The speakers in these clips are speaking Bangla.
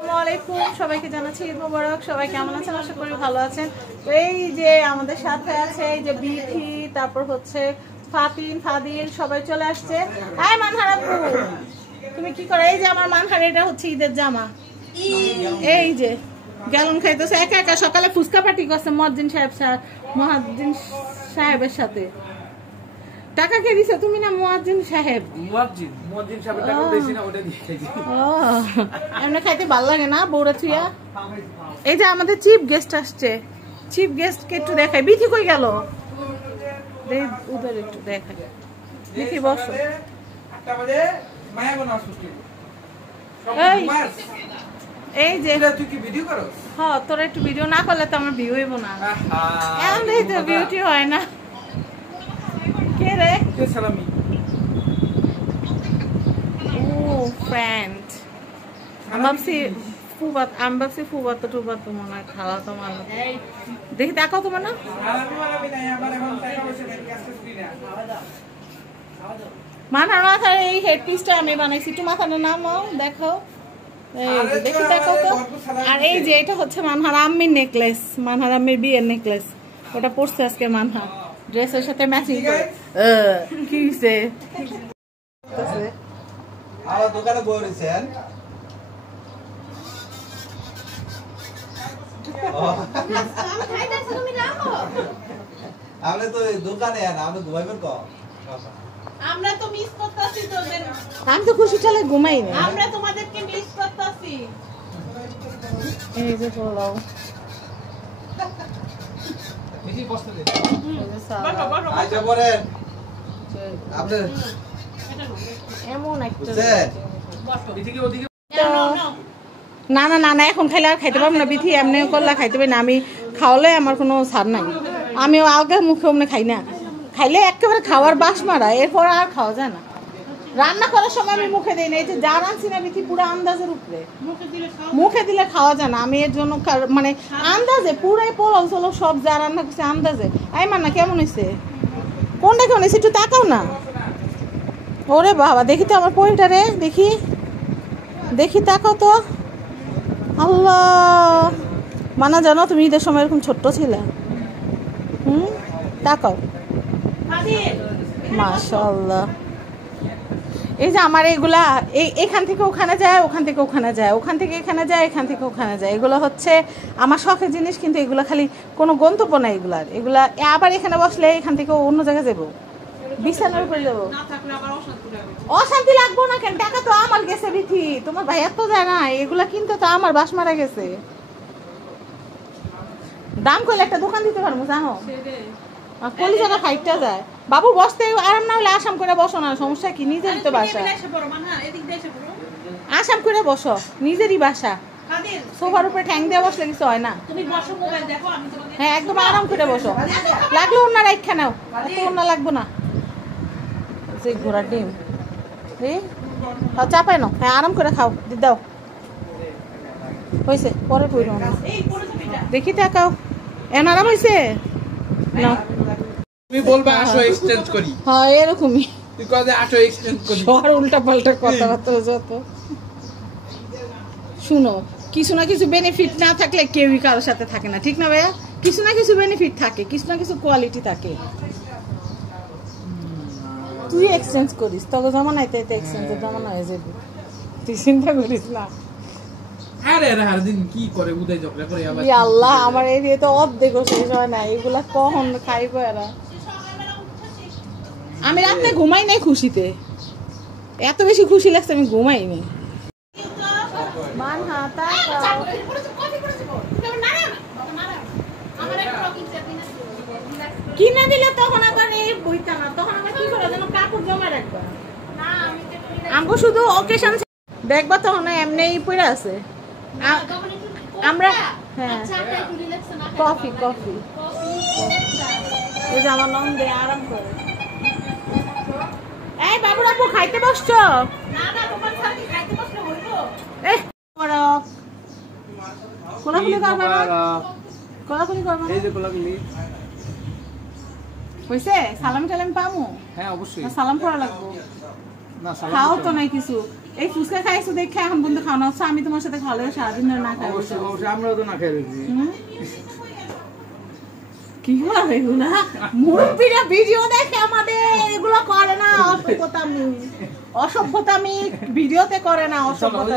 আসসালামু আলাইকুম, সবাইকে জানাচ্ছি ঈদ মোবারক। সবাই কেমন আছেন? আশা করি ভালো আছেন। তো এই যে আমাদের সাথে আছে এই যে বিথি, তারপর হচ্ছে ফাতিন, ফাদিল, সবাই চলে আসছে। হাই মানহার আপু, তুমি কি করো? এই যে আমার মানহার, এটা হচ্ছে ঈদের জামা। এই যে গ্যালন খাইতেছে একা একা। সকালে ফুচকা পার্টি করছে মহাজ্জিন সাহেবের সাথে। টাকা কে দিছে? তুমি না মুয়াজ্জিন সাহেব? মুয়াজ্জিন সাহেবের টাকা বেশি না, ওটা দিয়ে খাইছি। এমনি খাইতে ভালো লাগে না বউরা থুইয়া? এই যে আমাদের চিফ গেস্ট আসছে, চিফ গেস্ট কে একটু দেখাই। বিথি কই গেল? উধর একটু দেখাই। বিথি বসো। এই যে তুই কি ভিডিও করো? হ্যাঁ, তোরা একটু ভিডিও না করলে তো আমার ভিউ হইব না। এমনি তো বিউটি হয় না। কে রে? কে সালামি? ও ফ্রেন্ড। আমি ভাবছি ফুবাত টুবাত মনে হয়, খাওয়া তো মানুষ। দেখি দেখাও তোমার না। মাথার মাথার এই হেড পিসটা আমি বানাইছি। একটু মাথার নামাও, দেখো। দেখি দেখাও তো। আর এই যে এটা হচ্ছে মানহার আম্মির নেকলেস, মানহার আম্মির বিয়ের নেকলেস। ওটা পড়ছে আজকে মানহা ড্রেসের সাথে ম্যাচিং করে। কি হইছে? আমার দোকানে বসেছেন। আপনি তো দোকানে আনা, আপনি ঘুমাইবেন কো? আমরা তো মিস করতেছি তোদের। আমি তো খুশি চলে ঘুমাই না। আমরা তোমাদেরকে মিস করতেছি। এই যে পোলাও বেশি কষ্ট দে। আচ্ছা বলেন আপনি এমন একটা এদিকে ওদিকে না না না না, এখন খাইলে আর খাইতে পারবো না। বিথি এমনি করলে খাইতে পারি না। আমি খাওয়ালে আমার কোনো ছাড় নাই। আমি আলগা মুখে অমনে খাই না। খাইলে একেবারে খাওয়ার বাস মারা, এরপর আর খাওয়া যায় না। রান্না করার সময় আমি মুখে দিই না। এই যে যা রাঁধছি না বিথি, পুরো আন্দাজের উপরে। মুখে দিলে খাওয়া যায় না। আমি এর জন্য মানে আন্দাজে পুরাই পোলাও চলো সব যা রান্না করছি আন্দাজে। আই মান না কেমন হয়েছে? কোনটা কেমন হয়েছে একটু তাকাও না। ওরে বাবা, দেখি তো আমার পোলটা রে, দেখি দেখি, তাকাও তো। আল্লাহ, মানা জানো তুমি ঈদের সময় এরকম ছোট্ট ছিলে। তাকাও, মাশাআল্লাহ। এই যে আমার এইগুলা এখান থেকে ওখানে যায়, ওখান থেকে ওখানে যায়, ওখান থেকে এখানে যায়, এখান থেকে ওখানে যায়। এগুলো হচ্ছে আমার শখের জিনিস, কিন্তু এগুলো খালি কোনো গন্তব্য নাই এগুলার। এগুলা আবার এখানে বসলে এখান থেকে অন্য জায়গায় যাবো, বিছানার উপরে যাবো। অশান্তি লাগবো না কেন? টাকা তো আমার গেছে বিথি, তোমার ভাইয়ার তো যায় না। এগুলা কিনতে তো আমার বাস মারা গেছে। দাম করলে একটা দোকান দিতে পারবো জানো। কলিজাটা ফাইটটা যায়। বাবু বসতে আরাম না হলে আসাম করে বসো না, সমস্যা কি? নিজেরই তো বাসা। আসাম করে বসো, নিজেরই বাসা। সোফার উপরে ঠ্যাং দিয়ে বসলে কিছু হয় না। হ্যাঁ, একদম আরাম করে বসো। লাগলো অন্য রাখা নাও, অন্য লাগবো না। যে ঘোড়ার ডিম চাপাই নাও। হ্যাঁ, আরাম করে খাও। দাও হয়েছে, পরে পড়ো না। দেখি টাকাও এন আরাম হয়েছে না। তুমি বলবা আসো এক্সচেঞ্জ করি। হ্যাঁ, এরকমই। তুই কবে আসো এক্সচেঞ্জ করি? সর উল্টা পাল্টা কথাবার্তা যত। শুনো, কিছু না কিছু বেনিফিট না থাকলে কেউই কারোর সাথে থাকে না, ঠিক না ভাইয়া? কিছু না কিছু বেনিফিট থাকে, কিছু না কিছু কোয়ালিটি থাকে। তুই এক্সচেঞ্জ করিস, তবে জমানায় তো এক্সচেঞ্জের জমানা হয়ে যাবে। তুই চিন্তা করিস না। আরে আর দিন কি করে উদয় ঝগড়া করে আবার। আল্লাহ, আমার এই দিয়ে তো অর্ধেক শেষ হয় না। এগুলা কখন খাইবো এরা? আমি রাতে ঘুমাই নাই খুশিতে, এত বেশি খুশি লাগছে আমি ঘুমাই নাই। কিনে দিলে তখন আবার এই বইতা না, তখন আবার কি করে যেন কাপড় জমা রাখবা। আমগো শুধু অকেশন দেখবা, তখন এমনি পড়ে আছে। আমরা হ্যাঁ, কফি কফি এই যে আমার নাম দে আরাম করে। এই বাবু রাপু খাইতে বসছো? না না, তোমার সাথে খাইতে বসলে হইবো। মোবারক। কোলাকুলি করবা না? কোলাকুলি করবা না? এই যে কোলাকুলি হইছে। সালাম টালাম পামু? হ্যাঁ অবশ্যই। সালাম করা লাগবো। না সালাম খাও তো নাই কিছু। এই ফুচকা খাইছো দেখে এখন বন্ধু খাওয়া হচ্ছে, আমি তোমার সাথে খাওয়ালে সারাদিন না খাই। আমরাও তো না খাই রয়েছি। কি করে এগুলা মুরব্বীরা ভিডিও দেখে আমাদের এগুলো করে না, অসভ্যতামি ভিডিওতে করে না, অসভ্যতা।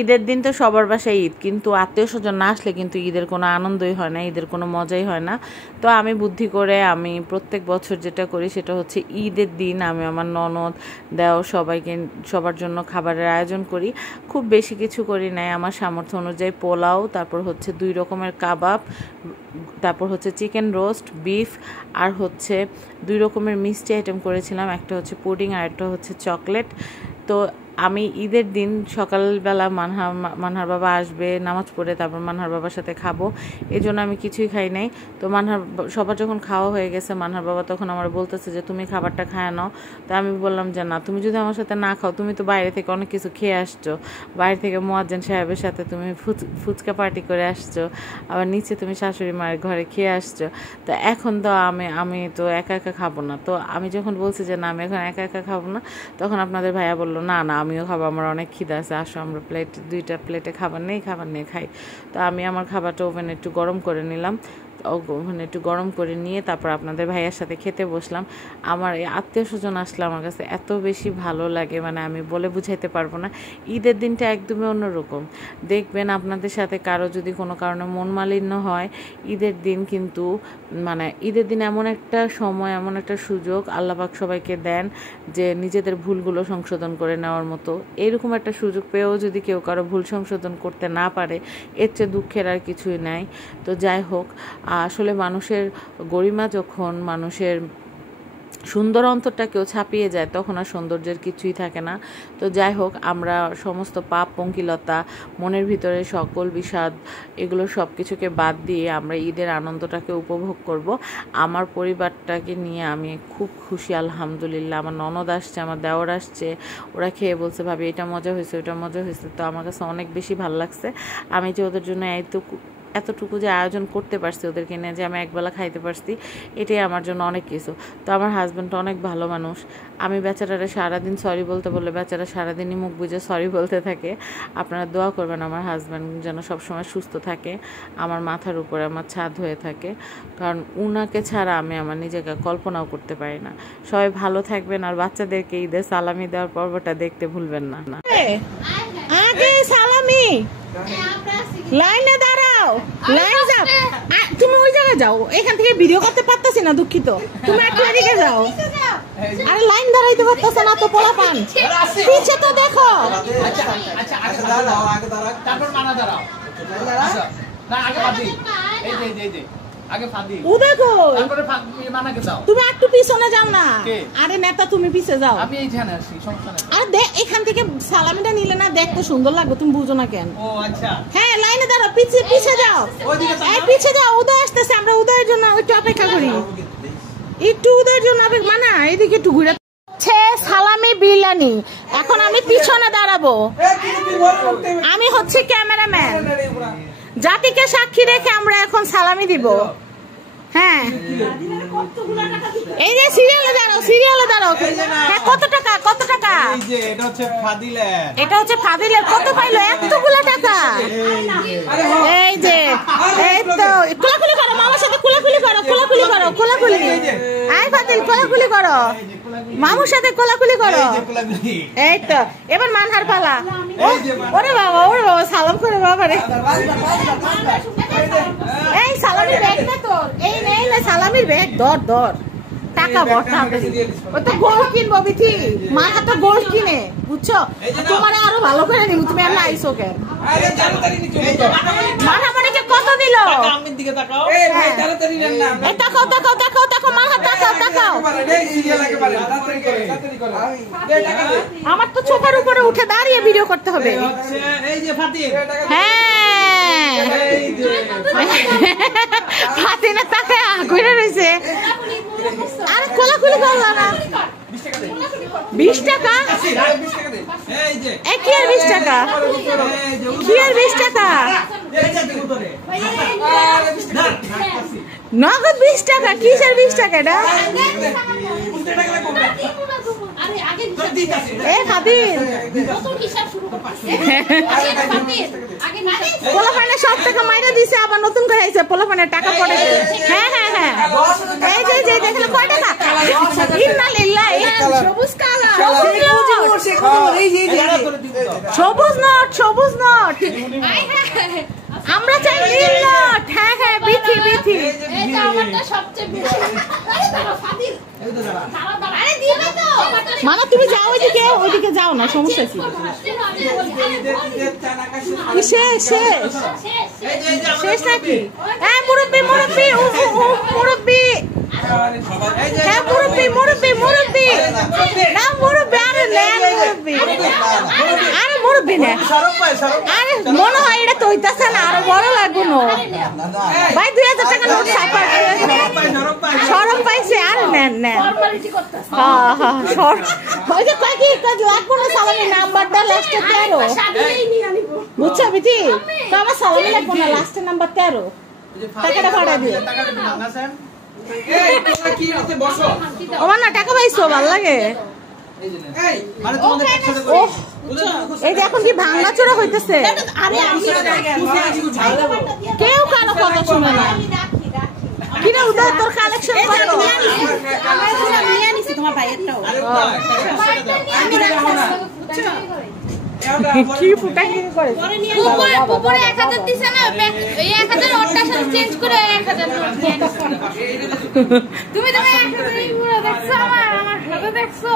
ঈদের দিন তো সবার বাসায় ঈদ, কিন্তু আত্মীয় স্বজন না আসলে কিন্তু ঈদের কোনো আনন্দই হয় না, ঈদের কোনো মজাই হয় না। তো আমি বুদ্ধি করে আমি প্রত্যেক বছর যেটা করি সেটা হচ্ছে ঈদের দিন আমি আমার ননদ দেওর সবাইকে সবার জন্য খাবারের আয়োজন করি। খুব বেশি কিছু করি নাই, আমার সামর্থ্য অনুযায়ী পোলাও, তারপর হচ্ছে 2 রকমের কাবাব, তারপর হচ্ছে চিকেন রোস্ট, বিফ, আর হচ্ছে 2 রকমের মিষ্টি আইটেম করেছিলাম, একটা হচ্ছে পুডিং আর একটা হচ্ছে চকলেট। তো আমি ঈদের দিন সকালবেলা মানহার বাবা আসবে নামাজ পড়ে, তারপর মানহার বাবার সাথে খাবো, এই জন্য আমি কিছুই খাই নাই। তো সবার যখন খাওয়া হয়ে গেছে, মানহার বাবা তখন আমার বলতেছে যে তুমি খাবারটা খায় নাও। তো আমি বললাম যে না, তুমি যদি আমার সাথে না খাও, তুমি তো বাইরে থেকে অনেক কিছু খেয়ে আসছো, বাইরে থেকে মুয়াজ্জিন সাহেবের সাথে তুমি ফুচকা পার্টি করে আসছো, আবার নিচে তুমি শাশুড়ি মায়ের ঘরে খেয়ে আসছো, তো এখন তো আমি তো একা একা খাবো না। তো আমি যখন বলছি যে না আমি এখন একা একা খাবো না, তখন আপনাদের ভাইয়া বললো না না আমিও খাবো, আমার অনেক খিদা আছে, আসো আমরা 2টা প্লেটে খাবার নেই খাই। তো আমি আমার খাবারটা ওভেনে একটু গরম করে নিলাম, ওভেনে একটু গরম করে নিয়ে তারপর আপনাদের ভাইয়ার সাথে খেতে বসলাম। আমার এই আত্মীয় স্বজন আসলে আমার কাছে এত বেশি ভালো লাগে, মানে আমি বলে বুঝাইতে পারবো না। ঈদের দিনটা একদমই অন্যরকম। দেখবেন আপনাদের সাথে কারো যদি কোনো কারণে মন মালিন্য হয়, ঈদের দিন কিন্তু ঈদের দিন এমন একটা সময়, এমন একটা সুযোগ আল্লাহ পাক সবাইকে দেন যে নিজেদের ভুলগুলো সংশোধন করে নেওয়ার মতো। এরকম একটা সুযোগ পেয়েও যদি কেউ কারো ভুল সংশোধন করতে না পারে, এর চেয়ে দুঃখের আর কিছুই নাই। তো যাই হোক, আসলে মানুষের গরিমা যখন মানুষের সুন্দর অন্তরটা কেউ ছাপিয়ে যায়, তখন আর সৌন্দর্যের কিছুই থাকে না। তো যাই হোক, আমরা সমস্ত পাপ পঙ্কিলতা, মনের ভিতরে সকল বিষাদ, এগুলো সব কিছুকে বাদ দিয়ে আমরা ঈদের আনন্দটাকে উপভোগ করব। আমার পরিবারটাকে নিয়ে আমি খুব খুশি, আলহামদুলিল্লাহ। আমার ননদ আসছে, আমার দেওর আসছে, ওরা খেয়ে বলছে ভাবি এটা মজা হয়েছে, ওটা মজা হয়েছে। তো আমার কাছে অনেক বেশি ভালো লাগছে আমি যে ওদের জন্য এতটুকু যে আয়োজন করতে পারছি ওদেরকে নিয়ে, যে আমি একবেলা খাইতে পারছি, এটাই আমার জন্য অনেক কিছু। তো আমার হাজব্যান্ড অনেক ভালো মানুষ, আমি বেচারারে সারাদিন সরি বলতে বললে বেচারা সারাদিনই মুখ বুঝে সরি বলতে থাকে। আপনারা দোয়া করবেন আমার হাজব্যান্ড যেন সবসময় সুস্থ থাকে, আমার মাথার উপরে আমার ছাদ হয়ে থাকে, কারণ উনাকে ছাড়া আমি আমার নিজেকে কল্পনাও করতে পারি না। সবাই ভালো থাকবেন, আর বাচ্চাদেরকে ঈদের সালামি দেওয়ার পর্বটা দেখতে ভুলবেন না। আগে সালামি, লাইনে দাঁড়াও, লাইন যাও, তুমি ওই জায়গায় যাও, এখান থেকে ভিডিও করতে পারতেছি না, দুঃখিত, তুমি একটু এদিকে যাও। আরে লাইন দাঁড়াইতে পারতেছে না তো পোলা পান, পিছে তো দেখো। তুমি একটু পিছনে যাও না, আরে নেতা তুমি পিছে যাও, আরে এখান থেকে সালামিটা নিলে না দেখতে সুন্দর লাগবে, তুমি বুঝো না কেন? হ্যাঁ লাইনে দাঁড়াও, পিছে যাও, পিছে যাও, উদয় আসতেছে, আমরা উদয়ের জন্য একটু অপেক্ষা করি, একটু উদয়ের জন্য অপেক্ষা, না এদিকে একটু ঘুরে সালামি বিরিয়ানি। এখন আমি পিছনে দাঁড়াবো, আমি হচ্ছে ক্যামেরাম্যান, জাতিকে সাক্ষী রেখে আমরা এখন সালামি দিব। হ্যাঁ এই যে সিরিয়ালে দাঁড়াও, হ্যাঁ কত টাকা? এটা হচ্ছে ফাদিলের, কত পাইলো? এতগুলো টাকা। এই যে এই তো কোলাকুলি করো, মামার সাথে কোলাকুলি করো, আই ফাদিল কোলাকুলি করো, মামুর সাথে কোলাকুলি করো। এই তো এবার মানহার পালা। ওরে বাবা সালাম করে বাবা রে। এই সালামির ব্যাগ না তোর, এই নেই না সালামির ব্যাগ, ধর টাকা বর্তা, ওই তো গোল্ড কিনবো বিথি, মানহা তো গোল্ড কিনে, বুঝছো? তোমার আরো ভালো করে নিব, তুমি আর আইসো কেন? মানহা মনেকে কত দিল? তাকাও মানহা, তাকাও। আমার তো চোখের উপরে উঠে দাঁড়িয়ে ভিডিও করতে হবে। হ্যাঁ ফাতিনা তাকে ঘুরে রয়েছে, আরে কোলাকুলি করলো না। 20 টাকা? কি আর 20 টাকা? নগদ 20 টাকা? কিসের 20 টাকা এটা? এ খাদির পোলাপানে সব টাকা মাইরা দিছে আবার নতুন করে আইছে পোলাপানের টাকা পড়ে হ্যাঁ হ্যাঁ হ্যাঁ এই যে দেখলে কয় টাকা ইন্নালিল্লাহ সবুজ কালার সবুজ নোট আমরা চাই নীল নোট হ্যাঁ হ্যাঁ বিথি বিথি এটা আমারটা সবচেয়ে বেশি মানে তুমি যাও ওইদিকে যাও না সমস্যা কি শেষ নাকি হ্যাঁ মুরব্বি হ্যাঁ মুরব্বি না মুরব্বি আরে মুরব্বি না আরে মনে হয় এটা তো হইতাছে না আরো বড় লাগবে না ভাই 2000 টাকা নোট ছাপা শরম পাইছে আরে নেন ওই যে কয় কি লাগবো না সালামি নাম্বারটা লাস্টে 13 বুঝছো বিটি তো আমার সালামি লাগবো না লাস্টের নাম্বার 13 টাকাটা পাঠাই দিও আমার না টাকা পাইছো ভালো লাগে এই যে এখন কি ভাঙা চোরা হইতেছে কেউ কারো কথা শুনে না কিনা উদয় তোর কালেকশন করো তোমার ভাইয়েরটাও কি ফুটাকিনি করে উপরে 1000 দিছে না এই 1000 ওরটা সাথে চেঞ্জ করে 1000 নোট দিয়ে তুমি 1000 পুরো দেখছো আমার হাতে দেখছো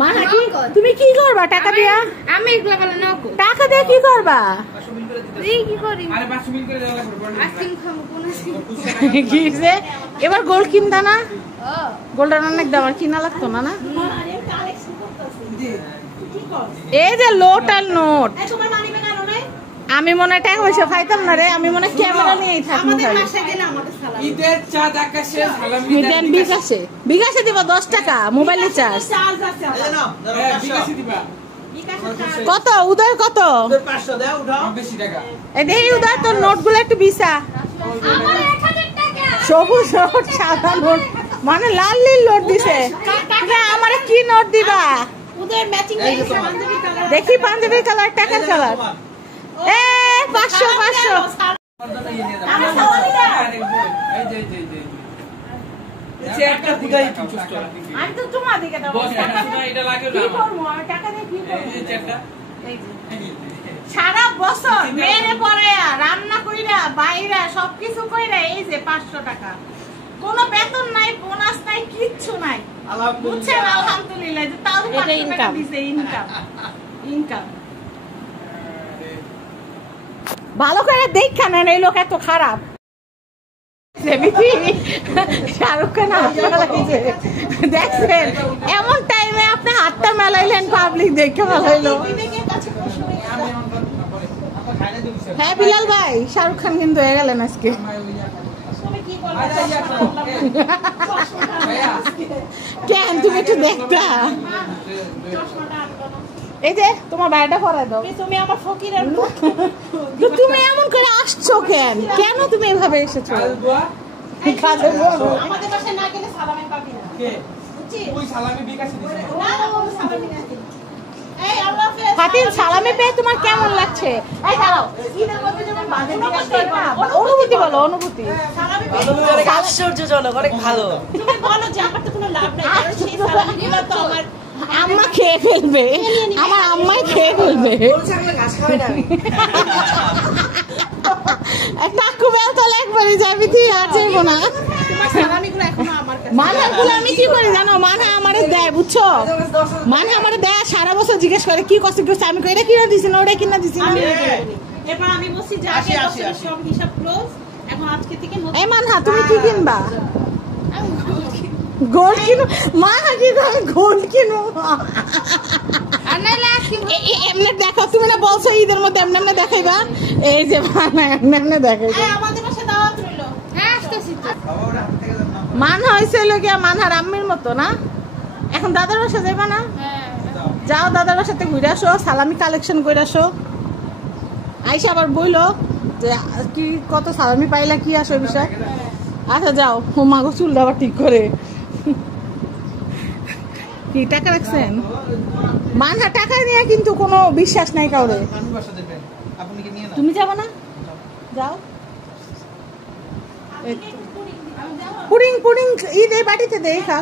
মা কি তুমি কি করবা টাকা দিয়া আমি এগুলা বলে নাও টাকা দিয়ে কি করবা এই কি করি আরে 5 মিনিট করে দেওয়া লাগবে আইসক্রিম খাবো কোন আইসক্রিম কি যে এবার গোল্ড কিনতা না গোল্ডের অনেক দাম আর কিনা লাগতো না না আরে কালেকশন করতেছি এই যে লোট আর নোট তোমার মানিবে না নাই আমি মনে টাকা পয়সা খাইতাম না রে আমি মনে ক্যামেরা নিয়েই থাকবো আমাদের বাসায় গেলে আমাদের সালামি ঈদের চাঁদ আকাশে সালামি দেন বিকাশে দিব 10 টাকা মোবাইল রিচার্জ আছে বিকাশে দিবা কত উদয় কত 500 দাও উঠাও বেশি টাকা এই দেই উদয় তোর নোটগুলো একটু বিছা আমার 1000 টাকা সবুজ নোট সাদা নোট মানে লাল নীল নোট দিছে আমারে কি নোট দিবা উদয় ম্যাচিং দেখি পাঞ্জাবি কালার টাকার কালার এ 500 আমার সালামি দাও এই যে একটা দিগাই কি চুষ্ট আমি তো তোমার দিকে দাও এটা লাগে না কি করব আমি টাকা দিয়ে কি করব এই চেকটা এই যে সারা বছর মেরে পরে রান্না কইরা বাইরা সবকিছু কইরা এই যে 500 টাকা কোনো বেতন নাই বোনাস নাই কিচ্ছু নাই বুঝছেন আলহামদুলিল্লাহ যে তাও 500 টাকা দিছে ইনকাম ভালো করে দেখা নেন এই লোক এত খারাপ শাহরুখ খান দেখছেন এমন টাইমে আপনি হাতটা মেলাইলেন পাবলিক দেখে মেলাইলো হ্যাঁ বিলাল ভাই শাহরুখ খান কিন্তু হয়ে গেলেন আজকে কেন তুমি একটু দেখতা এই যে তোমার বাইরেটা পরাই দাও তুমি আমার ফকিরের তো তুমি এমন করে আসছো কেন তুমি এভাবে এসেছো আমাদের বাসায় না গেলে সালামি পাবি না কে ওই সালামি বিকাশে দিছে না ওই সালামি না এই আল্লাহ হাফেজ ফাতিন সালামি পেয়ে তোমার কেমন লাগছে এই দাঁড়াও ঈদের মধ্যে যখন বাজে বিকাশ করবা অনুভূতি বলো অনুভূতি সালামি পেয়ে আশ্চর্যজনক অনেক ভালো তুমি বলো যে আমার তো কোনো লাভ নাই কারণ সেই সালামিগুলো তো আমার আম্মা খেয়ে ফেলবে আমার আম্মাই খেয়ে ফেলবে ঘাস খাবে না আমি একটা কুবেল তো একবারই যাবি তুই আর যাইবো না তোমার সালামিগুলো এখনো আমার কাছে মানহাগুলো আমি কি করি জানো মানহা আমারে দেয় বুঝছো মানহা আমারে দেয় সারা বছর জিজ্ঞেস করে কি কষ্ট করছে আমি কই এটা কিনা দিছি না ওটা কিনা দিছি না এরপর আমি বলছি যে আগে সব হিসাব ক্লোজ এখন আজকে থেকে এই মানহা তুমি কি কিনবা গোল্ড কিনো মানহা কি আমি গোল্ড কিনো এমনি দেখো তুমি না বলছো ঈদের মধ্যে এমনি এমনি দেখাইবা এই যে মানহা এমনি এমনি দেখাইবা আমাদের বাসায় দাওয়াত রইলো হ্যাঁ আসতেছি মানহা হইছে লগিয়া মানহার আম্মির মতো না এখন দাদার বাসায় যাইবা না যাও দাদার বাসাতে ঘুরে আসো সালামি কালেকশন করে আসো আইসা আবার বইলো যে কি কত সালামি পাইলা কি আসো বিষয় আচ্ছা যাও ও মাগো চুলটা আবার ঠিক করে কি টাকা রাখছেন? মাথা টাকা নিয়ে কিন্তু কোনো বিশ্বাস নাই কাউরে। তুমি যাবো না? যাও। পুডিং পুডিং ই দে বাটিতে দে খা।